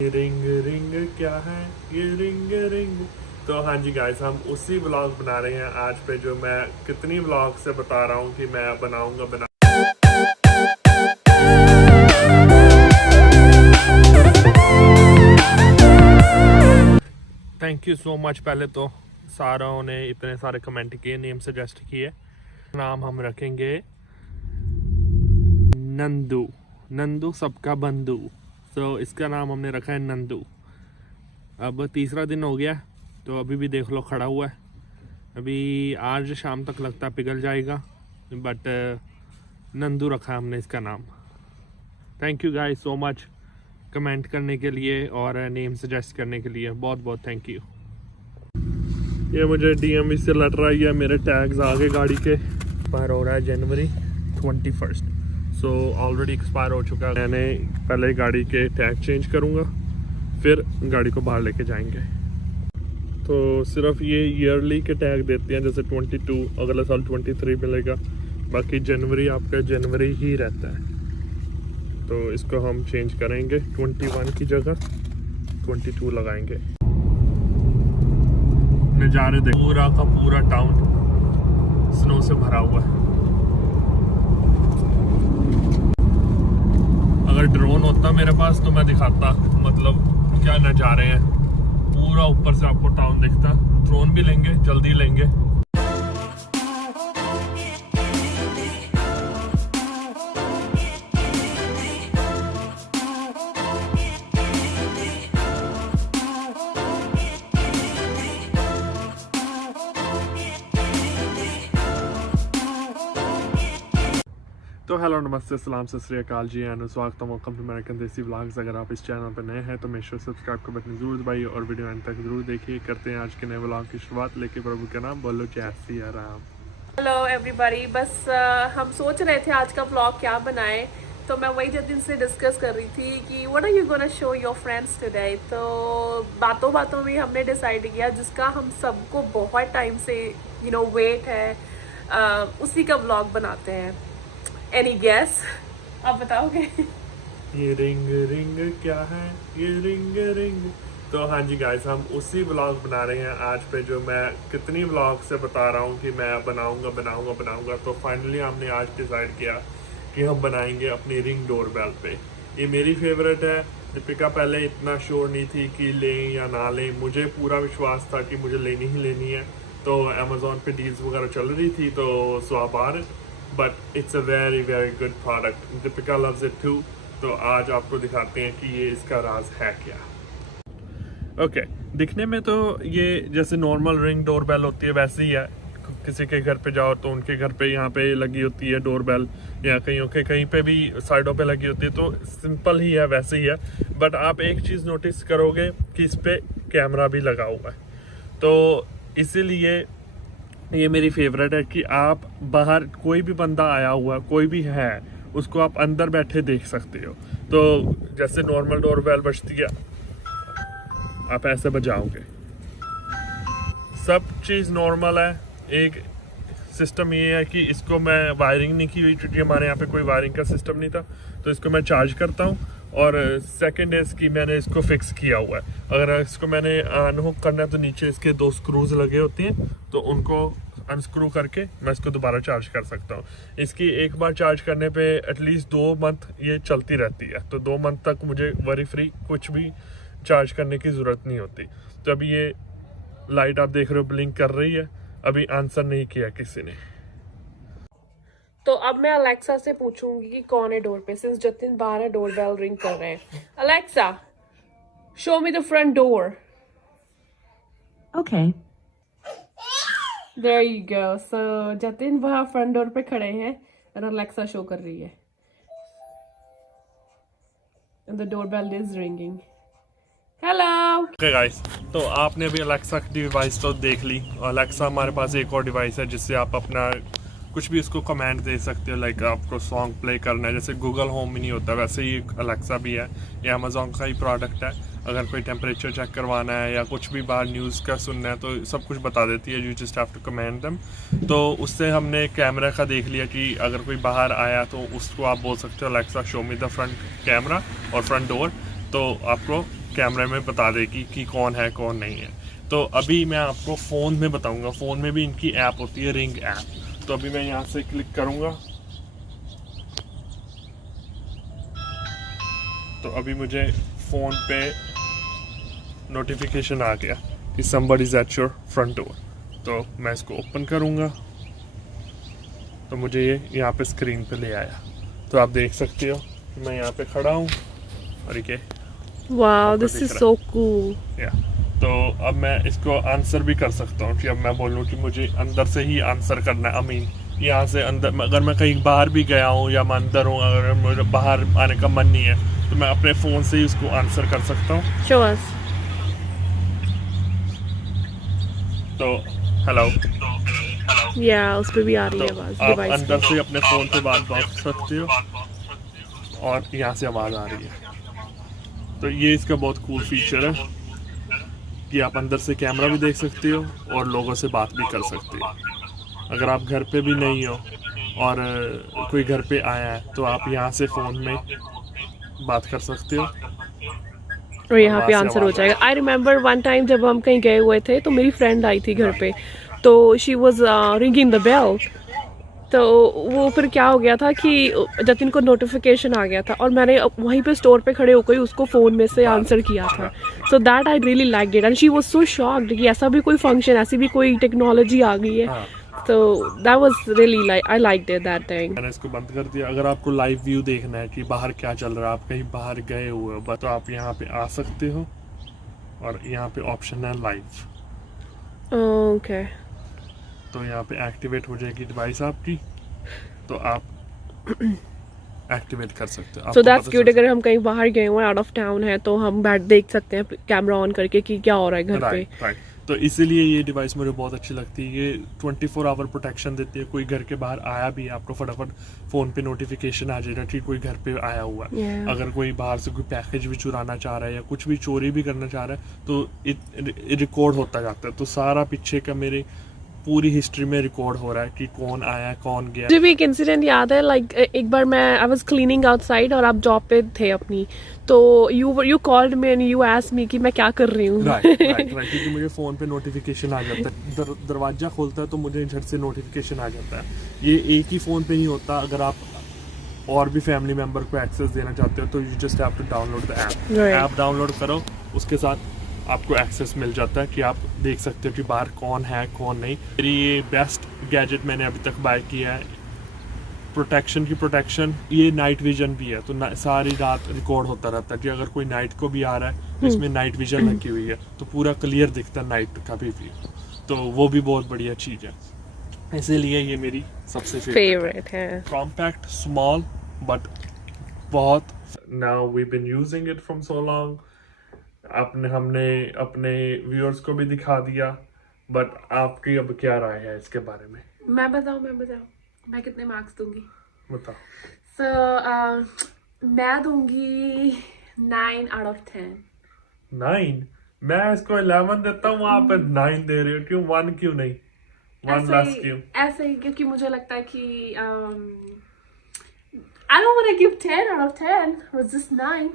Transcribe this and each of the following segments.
ये ring ring क्या है ये रिंग रिंग। तो हाँ जी गाइस, हम उसी व्लॉग बना रहे हैं आज पे जो मैं कितनी व्लॉग से बता रहा हूँ कि मैं बनाऊंगा। Thank you so much. पहले तो सारों ने इतने सारे कमेंट किए, नेम सजेस्ट किए। नाम हम रखेंगे नंदू। नंदू सबका बंधु। तो इसका नाम हमने रखा है नंदू। अब तीसरा दिन हो गया तो अभी भी देख लो खड़ा हुआ है। अभी आज शाम तक लगता है पिघल जाएगा, बट नंदू रखा है हमने इसका नाम। Thank you guys so much comment करने के लिए और नेम सजेस्ट करने के लिए, बहुत बहुत थैंक यू। ये मुझे डीएमवी से लड़ रहा है, मेरे टैग्स आगे गाड़ी के एक्सपायर हो रहा है जनवरी 21। सो ऑलरेडी एक्सपायर हो चुका है। मैंने पहले गाड़ी के टैग चेंज करूँगा, फिर गाड़ी को बाहर लेके जाएंगे। तो सिर्फ ये ईयरली के टैग देते हैं, जैसे 22 अगले साल 23 मिलेगा, बाकी जनवरी आपका जनवरी ही रहता है। तो इसको हम चेंज करेंगे, 21 की जगह 22 लगाएंगे। नज़ारे देख, पूरा का पूरा टाउन स्नो से भरा हुआ है। अगर ड्रोन होता मेरे पास तो मैं दिखाता, मतलब क्या नज़ारे हैं। पूरा ऊपर से आपको टाउन दिखता। ड्रोन भी लेंगे, जल्दी लेंगे। तो हेलो नमस्ते सलाम सत श्री अकाल जी एंड स्वागत है वेलकम टू अमेरिकन देसी व्लॉग्स। अगर आप इस चैनल पर नए हैं तो मेक श्योर सब्सक्राइब का बटन जरूर दबाइए और वीडियो एंड तक जरूर देखिए। करते हैं आज के नए व्लॉग की शुरुआत, लेके प्रभु का नाम बोलो जय श्री राम। Hello everybody. बस हम सोच रहे थे आज का व्लॉग क्या बनाएं, तो मैं वही जतिन से डिस्कस कर रही थी कि what are you gonna show your friends today. तो बातों बातों में हमने डिसाइड किया जिसका हम सबको बहुत टाइम से वेट है, उसी का व्लॉग बनाते हैं। Any guess? आप बताओगे? ये रिंग रिंग क्या है ये रिंग रिंग। तो हाँ जी गाइस, हम उसी व्लॉग बना रहे हैं आज पे जो मैं कितनी व्लॉग से बता रहा हूँ कि मैं बनाऊंगा। तो फाइनली हमने आज डिसाइड किया कि हम बनाएंगे अपनी रिंग डोरबेल पे। ये मेरी फेवरेट है। दीपिका पहले इतना श्योर नहीं थी कि लें या ना लें, मुझे पूरा विश्वास था कि मुझे लेनी ही लेनी है। तो अमेजोन पे डील्स वगैरह चल रही थी तो स्वाप आ रहे, but it's a very very good product. Deepika loves it too. तो आज आपको दिखाते हैं कि ये इसका राज है क्या। ओके, दिखने में तो ये जैसे नॉर्मल रिंग डोरबेल होती है वैसे ही है। किसी के घर पे जाओ तो उनके घर पे यहाँ पे लगी होती है डोरबेल, या कहीं पे भी साइडों पे लगी होती है, तो सिंपल ही है, वैसे ही है। बट आप एक चीज़ नोटिस करोगे कि इस पे कैमरा भी लगा हुआ है। तो इसीलिए ये मेरी फेवरेट है कि आप बाहर कोई भी बंदा आया हुआ, कोई भी है, उसको आप अंदर बैठे देख सकते हो। तो जैसे नॉर्मल डोरबेल बजती है, आप ऐसे बजाओगे, सब चीज़ नॉर्मल है। एक सिस्टम ये है कि इसको मैं वायरिंग नहीं की हुई, क्योंकि हमारे यहाँ पे कोई वायरिंग का सिस्टम नहीं था। तो इसको मैं चार्ज करता हूँ, और सेकंड है इसकी मैंने इसको फिक्स किया हुआ है। अगर इसको मैंने अनहुक करना है तो नीचे इसके 2 स्क्रूज लगे होते हैं, तो उनको अनस्क्रू करके मैं इसको दोबारा चार्ज कर सकता हूँ। इसकी एक बार चार्ज करने पे एटलीस्ट 2 मंथ ये चलती रहती है। तो 2 मंथ तक मुझे वरी फ्री कुछ भी चार्ज करने की ज़रूरत नहीं होती। तो अभी ये लाइट आप देख रहे हो ब्लिंक कर रही है, अभी आंसर नहीं किया किसी ने। तो अब मैं अलेक्सा से पूछूंगी कि कौन है डोर पे, सिंस जतिन बाहर है डोरबेल रिंग कर रहे हैं। Alexa, show me the front door. Okay. There you go. So Jatin बाहर फ्रंट डोर पे खड़े हैं और अलेक्सा शो कर रही है, and the doorbell is ringing. Hello. Okay guys, तो आपने भी अलेक्सा की डिवाइस तो देख ली। अलेक्सा हमारे पास एक और डिवाइस है जिससे आप अपना कुछ भी उसको कमांड दे सकते हो। लाइक आपको सॉन्ग प्ले करना है, जैसे गूगल होम में नहीं होता वैसे ही अलेक्सा भी है। ये अमेजोन का ही प्रोडक्ट है। अगर कोई टेम्परेचर चेक करवाना है या कुछ भी बाहर न्यूज़ का सुनना है तो सब कुछ बता देती है। You just have to command them. तो उससे हमने कैमरा का देख लिया कि अगर कोई बाहर आया तो उसको आप बोल सकते हो Alexa show me the front camera और फ्रंट डोर, तो आपको कैमरे में बता देगी कि कौन है कौन नहीं है। तो अभी मैं आपको फ़ोन में बताऊंगा, फ़ोन में भी इनकी ऐप होती है, रिंग ऐप। तो अभी मैं यहाँ से क्लिक करूँगा, तो अभी मुझे फ़ोन पे नोटिफिकेशन आ गया कि somebody is at your front door। तो मैं इसको ओपन करूँगा, तो मुझे ये यहाँ पे स्क्रीन पे ले आया। तो आप देख सकते हो कि मैं यहाँ पे खड़ा हूँ और ये wow, this is so cool. या तो अब मैं इसको आंसर भी कर सकता हूँ कि अब मैं बोलूँ कि मुझे अंदर से ही आंसर करना है। आई मीन यहाँ से अंदर, अगर मैं कहीं बाहर भी गया हूँ या मैं अंदर हूँ, अगर मुझे बाहर आने का मन नहीं है तो मैं अपने फ़ोन से ही उसको आंसर कर सकता हूँ। Show us. तो हेलो, या उस पे भी आ रही है आवाज आप डिवाइस अंदर से अपने फ़ोन पे बात कर सकते हो और यहाँ से आवाज़ आ रही है। तो ये इसका बहुत कूल फीचर है कि आप अंदर से कैमरा भी देख सकते हो और लोगों से बात भी कर सकते हो। अगर आप घर पे भी नहीं हो और कोई घर पे आया है तो आप यहाँ से फ़ोन में बात कर सकते हो और यहाँ पे वहाँ से आंसर हो आवाज़ जाएगा। आई रिमेम्बर वन टाइम जब हम कहीं गए हुए थे तो मेरी फ्रेंड आई थी घर पे, तो she was ringing the bell. तो वो फिर क्या हो गया था कि जतिन को नोटिफिकेशन आ गया था और मैंने वहीं पे स्टोर पे खड़े होकर उसको फ़ोन में से आंसर किया था। So that I really like it and she was so shocked कि ऐसा भी कोई फंक्शन, ऐसी भी कोई टेक्नोलॉजी आ गई है। हाँ। तो that was really like I liked it that thing. मैंने इसको बंद कर दिया। अगर आपको लाइव व्यू देखना है कि बाहर क्या चल रहा है, आप कहीं बाहर गए हुए हो, तो आप यहाँ पे आ सकते हो और यहाँ पे ऑप्शन है लाइव। ओके, तो यहाँ पे एक्टिवेट हो जाएगी डिवाइस आपकी, तो आप एक्टिवेट कर सकते हो। So that's cute. अगर हम कहीं बाहर गए हुए आउट ऑफ टाउन है तो हम बैठ देख सकते हैं कैमरा ऑन करके कि क्या हो रहा है घर पे। राइट। तो इसीलिए ये डिवाइस मुझे बहुत अच्छी लगती है। ये 24 आवर प्रोटेक्शन देती है। कोई घर के बाहर आया भी, आपको फटाफट फ़ोन पे नोटिफिकेशन आ जाएगा कि कोई घर पे आया हुआ है। Yeah. अगर कोई बाहर से कोई पैकेज भी चुराना चाह रहा है या कुछ भी चोरी भी करना चाह रहा है तो रिकॉर्ड होता जाता है। तो सारा पीछे का मेरे पूरी हिस्ट्री में रिकॉर्ड हो रहा है कि कौन आया कौन गया। मुझे भी एक इंसिडेंट याद है, लाइक एक बार मैं आई वाज क्लीनिंग आउटसाइड और आप जॉब पे थे अपनी, तो you called me and you asked me कि मैं क्या कर रही हूँ। राइट क्योंकि मुझे फ़ोन पे नोटिफिकेशन आ जाता है। दरवाज़ा खोलता है तो मुझे झट से नोटिफिकेशन आ जाता है। ये एक ही फ़ोन पे नहीं होता। अगर आप और भी फैमिली मेम्बर को एक्सेस देना चाहते हो तो you just have to download the app. App download करो, उसके साथ आपको एक्सेस मिल जाता है कि आप देख सकते हो कि बाहर कौन है कौन नहीं। मेरी ये बेस्ट गैजेट मैंने अभी तक बाय किया है। प्रोटेक्शन की प्रोटेक्शन, ये नाइट विजन भी है, तो सारी रात रिकॉर्ड होता रहता है कि अगर कोई नाइट को भी आ रहा है तो इसमें नाइट विजन लगी हुई है, तो पूरा क्लियर दिखता है नाइट का भी व्यू। तो वो भी बहुत बढ़िया चीज़ है, इसीलिए ये मेरी सबसे फेवरेट है। कॉम्पैक्ट, स्मॉल बट बहुत। Now we been using it from so long. हमने अपने व्यूअर्स को भी दिखा दिया, बट आपकी अब क्या राय है इसके बारे में? मैं बताऊं मैं कितने मार्क्स दूंगी? बताओ। मैं दूंगी 9 out of 10। 9? मैं इसको 11 देता हूँ, आप 9 दे रहे हो। क्यों 1 क्यों नहीं? 1 लेस क्यों? ऐसे ही क्योंकि मुझे लगता है कि I don't want to give 10 out of 10, it was just 9।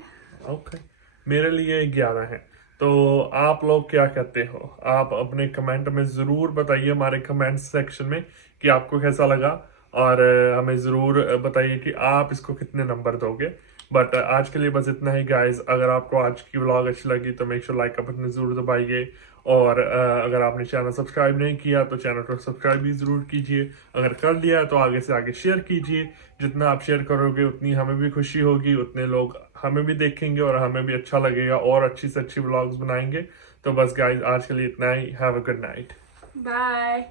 Okay, मेरे लिए 11 है। तो आप लोग क्या कहते हो? आप अपने कमेंट में ज़रूर बताइए, हमारे कमेंट सेक्शन में, कि आपको कैसा लगा, और हमें ज़रूर बताइए कि आप इसको कितने नंबर दोगे। बट आज के लिए बस इतना ही गाइस। अगर आपको आज की व्लॉग अच्छी लगी तो मेक श्योर लाइक का बटन ज़रूर दबाइए, और अगर आपने चैनल सब्सक्राइब नहीं किया तो चैनल को सब्सक्राइब भी ज़रूर कीजिए। अगर कर लिया तो आगे से आगे शेयर कीजिए। जितना आप शेयर करोगे उतनी हमें भी खुशी होगी, उतने लोग हमें भी देखेंगे और हमें भी अच्छा लगेगा और अच्छी से अच्छी व्लॉग्स बनाएंगे। तो बस गाइस आज के लिए इतना ही। Have a good night, bye.